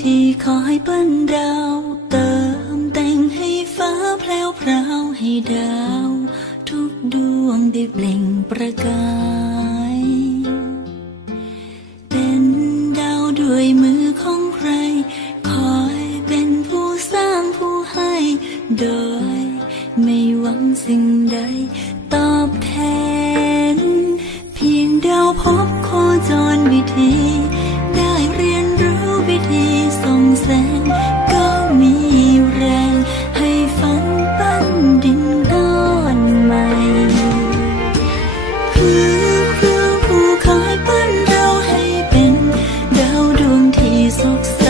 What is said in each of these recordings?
ทีขอให้เปิ้นดาว เติมแต่งให้ฟ้าแพรวพราวให้ดาว ทุกดวงได้เปล่งประกาย เป็นดาวด้วยมือของใคร คอยเป็นผู้สร้างผู้ให้ โดย ไม่หวังสิ่งใด ตอบแทน สุขใส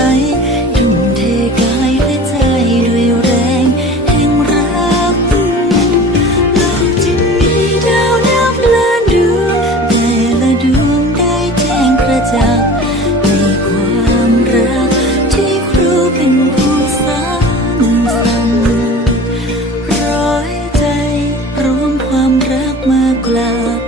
ทุ่มเทกายและใจด้วยแรงแห่งรักโลกจึงมีดาวนับล้านดวงแต่ละดวงได้แจ้งกระจ่ในความรักที่ครูเป็นผู้สานสั่งร้อยใจรวมความรักมากลาบ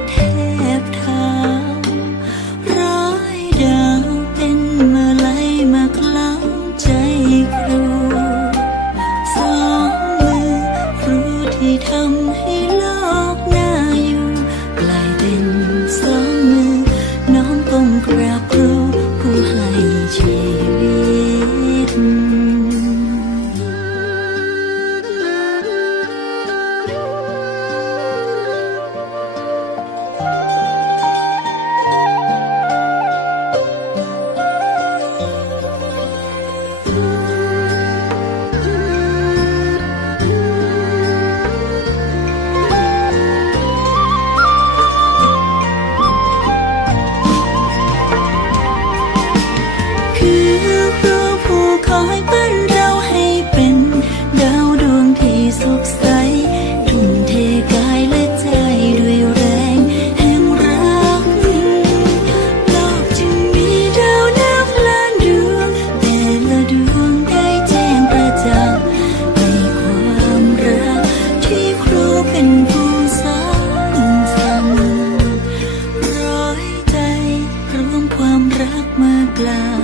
claro.